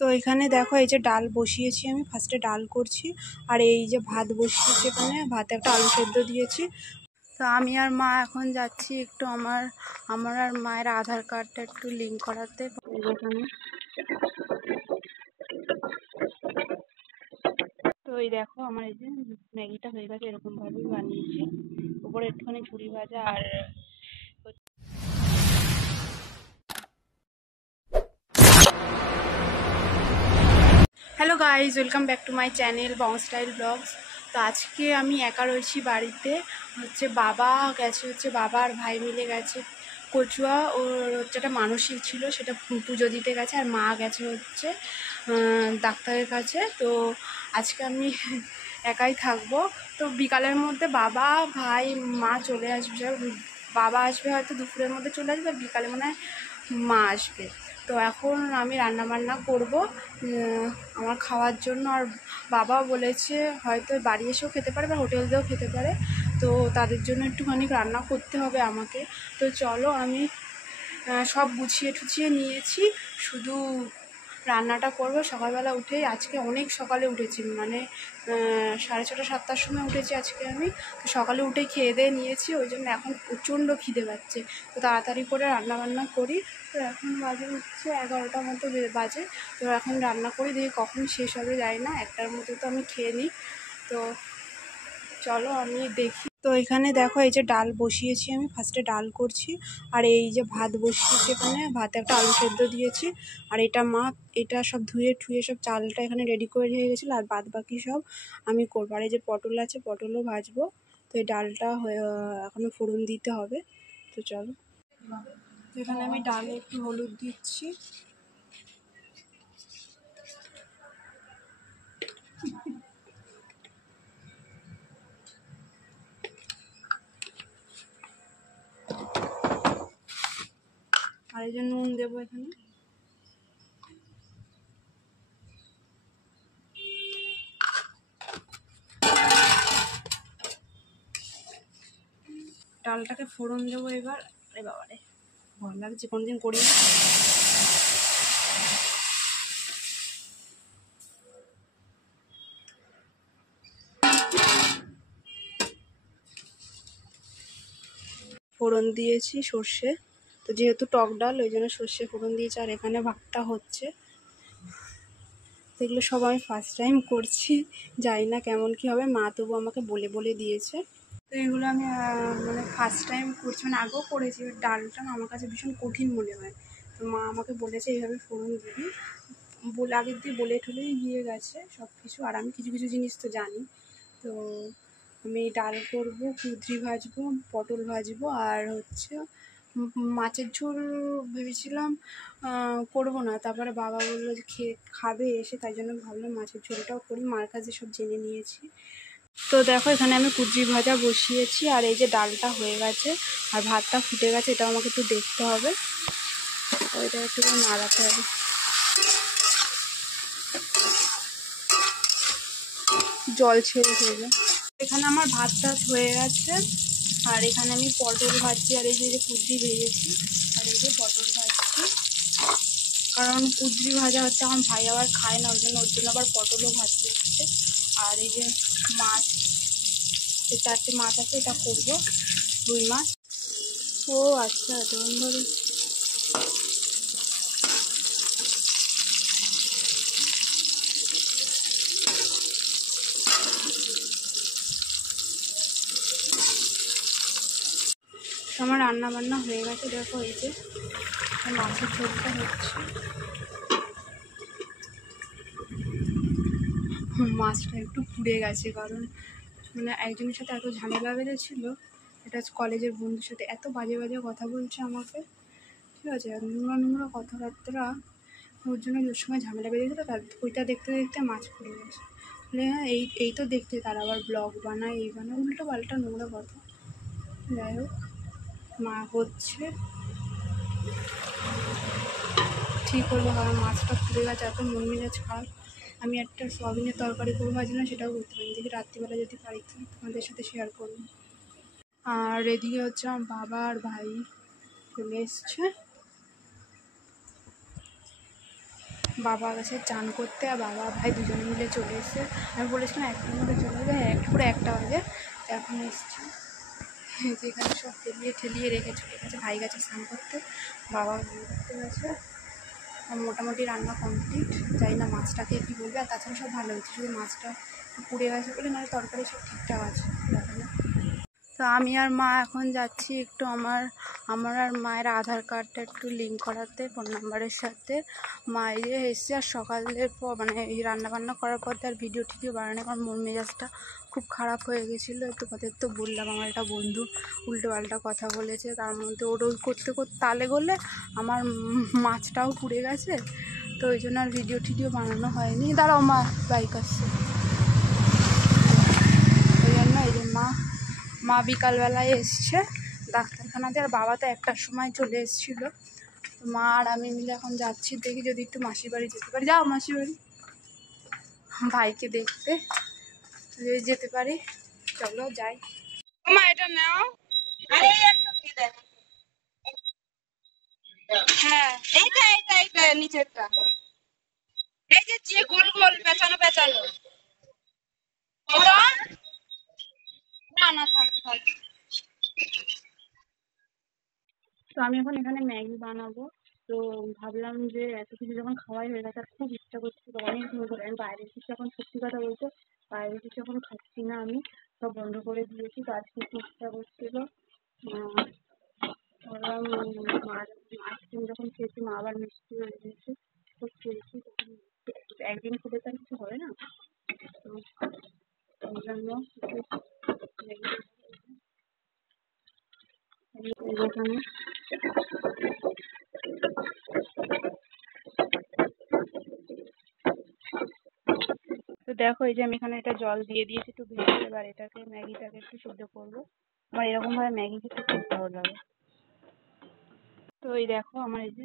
তো এখানে দেখো এই যে ডাল বসিয়েছি, আমি ফার্স্টে ডাল করছি, আর এই যে ভাত বসিয়েছি, এখানে ভাতে একটা আলু সেদ্ধ দিয়েছি। তো আমি আর মা এখন যাচ্ছি একটু আমার আর মায়ের আধার কার্ডটা একটু লিঙ্ক করাতে। এখানে তো এই দেখো আমার এই যে ম্যাগিটা হয়ে গেছে, এরকম ভাবে বানিয়েছি, উপরে একটুখানি ঝুড়ি ভাজা। আর hello guys, welcome back to my channel Bong Style Blogs. তো আজকে আমি একা রয়েছি বাড়িতে। বাবা গেছে, বাবা আর ভাই মিলে গেছে কচুয়া, ওর একটা মানসিক ছিল, সেটা পুজো দিতে গেছে। আর মা গেছে ডাক্তারের কাছে। তো আজকে আমি একাই থাকবো। তো বিকালের মধ্যে বাবা, ভাই, মা চলে আসবে। বাবা আসবে হয়তো দুপুরের মধ্যে চলে আসবে, আর বিকালে মনে হয় মা আসবে। তো এখন আমি রান্না বান্না করবো আমার খাওয়ার জন্য। আর বাবা বলেছে হয়তো বাড়ি এসেও খেতে পারে বা হোটেল দিয়েও খেতে পারে, তো তাদের জন্য একটুখানি রান্না করতে হবে আমাকে। তো চলো, আমি সব গুছিয়ে টুছিয়ে নিয়েছি, শুধু রান্নাটা করবো। সকালবেলা উঠেই, আজকে অনেক সকালে উঠেছি, মানে 6:30 7টার সময় উঠেছি আজকে আমি। তো সকালে উঠে খেয়ে দিয়ে নিয়েছি, ওই জন্য এখন প্রচণ্ড খিদে পাচ্ছে। তো তাড়াতাড়ি করে রান্নাবান্না করি। তো এখন বাজে হচ্ছে 11টার মতো বাজে। তো এখন রান্না করি, দেখি কখন শেষ হবে যায় না, 1টার মধ্যে তো আমি খেয়ে নিই। তো চলো আমি দেখি। তো এখানে দেখো এই যে ডাল বসিয়েছি, আমি ফার্স্টে ডাল করছি, আর এই যে ভাত বসিয়েছি, এখানে ভাতে একটা আলু সেদ্ধ দিয়েছি। আর এটা সব ধুয়ে ঠুয়ে সব চালটা এখানে রেডি করে রেখে গেছিলো, আর বাদ বাকি সব আমি করবো। আর এই যে পটল আছে, পটলও ভাজবো। তো এই ডালটা এখনো ফোড়ন দিতে হবে। তো চলো, এখানে আমি ডালে একটু হলুদ দিচ্ছি। আর এই যে নুন দেবো এখানে। ডালটাকে ফোড়ন দেবো এবার। আরে বাবারে, ভালো লাগছে, কোনোদিন করি না। ফোড়ন দিয়েছি সর্ষে, তো যেহেতু টক ডাল ওই জন্য সর্ষে ফোড়ন দিয়েছি। আর এখানে ভাতটা হচ্ছে, এগুলো সব আমি ফার্স্ট টাইম করছি, জানি না কেমন কী হবে, মা তবু আমাকে বলে বলে দিয়েছে। তো এগুলো আমি মানে ফার্স্ট টাইম করছি, মানে আগেও করেছি, ডালটা না আমার কাছে ভীষণ কঠিন মনে হয়। তো মা আমাকে বলেছে এইভাবে ফোড়ন দিবি, বলে আগের দিয়ে বলে ঠলেই গিয়ে গেছে সব কিছু। আর আমি কিছু কিছু জিনিস তো জানি। তো আমি ডাল করবো, কুঁদরি ভাজবো, পটল ভাজবো, আর হচ্ছে মাছের ঝোল ভেবেছিলাম করবো না, তারপরে বাবা বললো যে খাবে এসে, তাই জন্য ভাবলাম মাছের ঝোলটাও করি। মার কাছে সব জেনে নিয়েছি। তো দেখো এখানে আমি কুঁদরি ভাজা বসিয়েছি, আর এই যে ডালটা হয়ে গেছে, আর ভাতটা ফুটে গেছে, এটা আমাকে একটু দেখতে হবে। ওইটা একটু নাড়াতে হবে, জল ছেড়ে দেবে। এখানে আমার ভাত টাত হয়ে গেছে, আর এখানে আমি পটল ভাজছি, আর এই যে কুঁদরি ভেজেছি, আর এই যে পটল ভাজছি। কারণ কুঁদরি ভাজা হচ্ছে আমার ভাই আবার খায় না, ওর জন্য আবার পটলও ভাজতে হচ্ছে। আর এই যে মাছ, এই 4টে মাছ আছে, এটা করবো, রুই মাছ। ও আচ্ছা, এতক্ষণ ধরে। আমার রান্না বান্না হয়ে গেছে, দেখো এই যে মাছের ঝোলটা হচ্ছে। মাছটা একটু পুড়ে গেছে, কারণ মানে একজনের সাথে এত ঝামেলা বেঁধেছিল, এটা কলেজের বন্ধুর সাথে এত বাজে বাজে কথা বলছে আমাকে, ঠিক আছে, নোংরা নোংরা কথাবার্তা, ওর জন্য ওর সঙ্গে ঝামেলা বেঁধেছিলো। তার ওইটা দেখতে দেখতে মাছ পুড়ে গেছে। বলে হ্যাঁ, এই তো দেখতে, তার আবার ব্লগ বানায়, এই বানায়, উল্টো পাল্টা নোংরা কথা। যাই হোক, মা হচ্ছে ঠিক হলো, কারণ মাছটা পুড়ে গেছে, এত মন মেজাজ খারাপ। আমি একটা সয়াবিনের তরকারি করবো ভাবছিলাম, সেটাও করতে পারি, দেখি রাত্রিবেলা যদি পারি তো তোমাদের সাথে শেয়ার করবো। আর এদিকে হচ্ছে আমার বাবা আর ভাই চলে এসছে। বাবা গেছে চান করতে, আর বাবা ভাই দুজনে মিলে চলে এসছে। আমি বলেছিলাম একটার মধ্যে চলে যাবে, পুরো 1টা বাজে, এখন এসছি। যেখানে সব ঠেলিয়ে রেখে চলে গেছে। ভাই গেছে স্নান করতে, বাবা করতে গেছে। আর মোটামুটি রান্না কমপ্লিট। জানি না মাছটাকে কী বলবে, আর তাছাড়া সব ভালো হচ্ছে, শুধু মাছটা পুড়ে গেছে বলে, নাহলে তরকারি সব ঠিকঠাক আছে। দেখা যাক। তো আমি আর মা এখন যাচ্ছি একটু আমার আর মায়ের আধার কার্ডটা একটু লিঙ্ক করাতে ফোন নাম্বারের সাথে। মা এই যে এসছে, আর সকালের পর মানে এই রান্নাবান্না করার পর আর ভিডিও টিডিও বানানো, কারণ মন মেজাজটা খুব খারাপ হয়ে গেছিলো। তোমাদের তো বললাম আমার একটা বন্ধু উল্টো পাল্টা কথা বলেছে, তার মধ্যে ওর ওই করতে করতে তালে গলে আমার মাছটাও পুড়ে গেছে। তো ওই জন্য আর ভিডিও টিডিও বানানো হয়নি। দাঁড়াও, মা বাইক আসছে। ওই জন্য এই যে মা বিকালবেলায় এসছে ডাক্তারখানাতে, আর বাবা তো 1টার সময় চলে এসেছিলো। মা আর আমি মিলে এখন যাচ্ছি, দেখি যদি একটু মাসির বাড়ি যেতে পারি। যাও মাসির বাড়ি ভাইকে দেখতে, যদি যেতে পারি চলো যাই। মা এটা নাও। হ্যাঁ এইটা নিচেরটা, এই যে গোল গোল পেঁচানো পেঁচানো। ওটা না না থাক থাক। তো আমি এখন এখানে ম্যাগি বানাবো। তো ভাবলাম যে এত কিছু যখন খাওয়াই হয়ে গেছে, আর খুব ইচ্ছা করছিল অনেক দিন ধরে। আমি বাইরের কিছু এখন সত্যি কথা বলতে বাইরের কিছু এখন খাচ্ছি না, আমি সব বন্ধ করে দিয়েছি। তো আজকে খুব ইচ্ছা করছিল। ভাবলাম আইসক্রিম যখন খেয়েছি, মা আবার মিষ্টি হয়ে দিয়েছে, তো খেয়েছি। তখন একদিন খেলে তো আর কিছু হবে না, তো ওই জন্য এখানে তো দেখো, এই যে আমি এখানে একটা জল দিয়ে দিয়েছি একটু ভেজে। এবার এটাকে ম্যাগিটাকে একটু সিদ্ধ করবো। আমার এরকমভাবে ম্যাগি খেতে খুব ভালো লাগে। তো এই দেখো আমার এই যে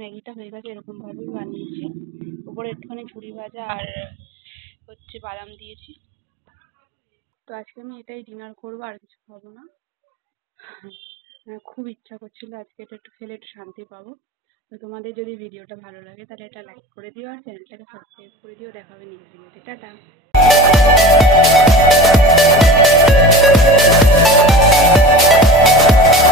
ম্যাগিটা হয়ে গেছে, এরকমভাবেই বানিয়েছি। উপরে একটুখানি ঝুড়ি ভাজা আর হচ্ছে বাদাম দিয়েছি। তো আজকে আমি এটাই ডিনার করবো, আর কিছু খাবো না। খুব ইচ্ছা করছিল আজকে এটা একটু খেলে একটু শান্তি পাবো। তো তোমাদের যদি ভিডিওটা ভালো লাগে তাহলে এটা লাইক করে দিও, আর চ্যানেলটাকে সাবস্ক্রাইব করে দিও। দেখা হবে নেক্সট ভিডিওতে। টাটা।